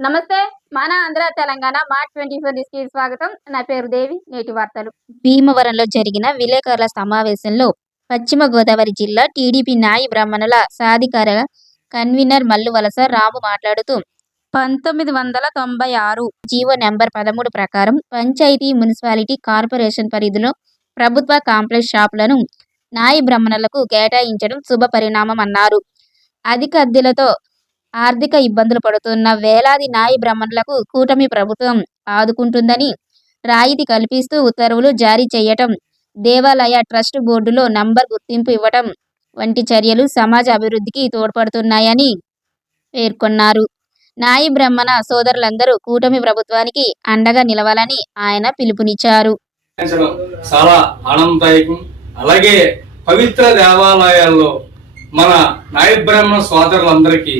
నమస్తే. మన ఆంధ్ర తెలంగాణ మార్చ్ 24 న్యూస్‌కి స్వాగతం. నా పేరు దేవి. నేటి వార్తలు. భీమవరంలో జరిగిన విలేకరుల సమావేశంలో పశ్చిమ గోదావరి జిల్లా టీడీపీ నాయి బ్రాహ్మణుల సాధికార కన్వీనర్ మల్లువలస రాము మాట్లాడుతూ 1996 జీవో నెంబర్ 13 ప్రకారం పంచాయతీ, మున్సిపాలిటీ, కార్పొరేషన్ పరిధిలో ప్రభుత్వ కాంప్లెక్స్ షాపులను నాయి బ్రాహ్మణులకు కేటాయించడం శుభ పరిణామమన్నారు. అధిక అద్దెలతో ఆర్థిక ఇబ్బందులు పడుతున్న వేలాది నాయి బ్రాహ్మణులకు కూటమి ప్రభుత్వం ఆదుకుంటుందని, రాయితీ కల్పిస్తూ ఉత్తర్వులు జారీ చేయటం, దేవాలయ ట్రస్ట్ బోర్డులో నంబర్ గుర్తింపు ఇవ్వటం వంటి చర్యలు సమాజ అభివృద్ధికి తోడ్పడుతున్నాయని పేర్కొన్నారు. నాయి బ్రాహ్మణ సోదరులందరూ కూటమి ప్రభుత్వానికి అండగా నిలవాలని ఆయన పిలుపునిచ్చారు. చాలా ఆనందదాయకం. అలాగే పవిత్ర దేవాలయాల్లో మన నాయి బ్రాహ్మణ సోదరులందరికీ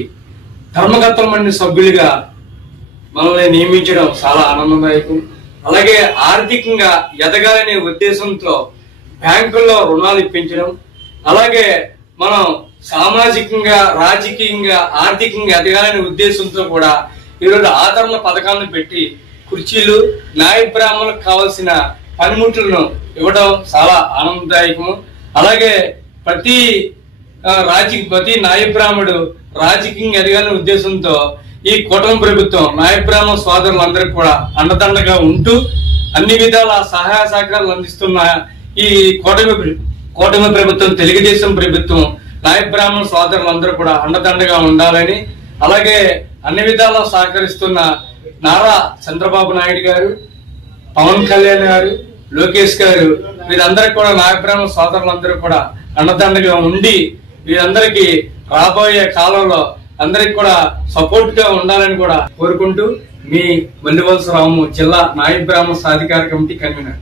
ధర్మకర్తల మండలి సభ్యులుగా మనల్ని నియమించడం చాలా ఆనందదాయకం. అలాగే ఆర్థికంగా ఎదగాలనే ఉద్దేశంతో బ్యాంకుల్లో రుణాలు ఇప్పించడం, అలాగే మనం సామాజికంగా, రాజకీయంగా, ఆర్థికంగా ఎదగాలనే ఉద్దేశంతో కూడా ఈరోజు ఆదరణ పథకాలను పెట్టి కుర్చీలు, నాయ బ్రాహ్మణులకు కావాల్సిన పనిముట్లను ఇవ్వడం చాలా ఆనందదాయకము. అలాగే ప్రతి నాయ బ్రాహ్మణుడు రాజకీయంగా ఎదగాలనే ఉద్దేశంతో ఈ కూటమి ప్రభుత్వం నాయ బ్రాహ్మణ సోదరులందరికీ కూడా అండదండగా ఉంటూ అన్ని విధాల సహాయ సహకారాలు అందిస్తున్న ఈ కూటమి ప్రభుత్వం, తెలుగుదేశం ప్రభుత్వం నాయ బ్రాహ్మణ సోదరులందరూ కూడా అండదండగా ఉండాలని, అలాగే అన్ని విధాలా సహకరిస్తున్న నారా చంద్రబాబు నాయుడు గారు, పవన్ కళ్యాణ్ గారు, లోకేష్ గారు, వీరందరికీ కూడా నాయ బ్రాహ్మణ సోదరులందరూ కూడా అండదండగా ఉండి వీరందరికీ రాబోయే కాలంలో అందరికి కూడా సపోర్ట్ గా ఉండాలని కూడా కోరుకుంటూ మీ మల్లువలస రాము, జిల్లా నాయ బ్రాహ్మణ సాధికార కమిటీ కన్వీనర్.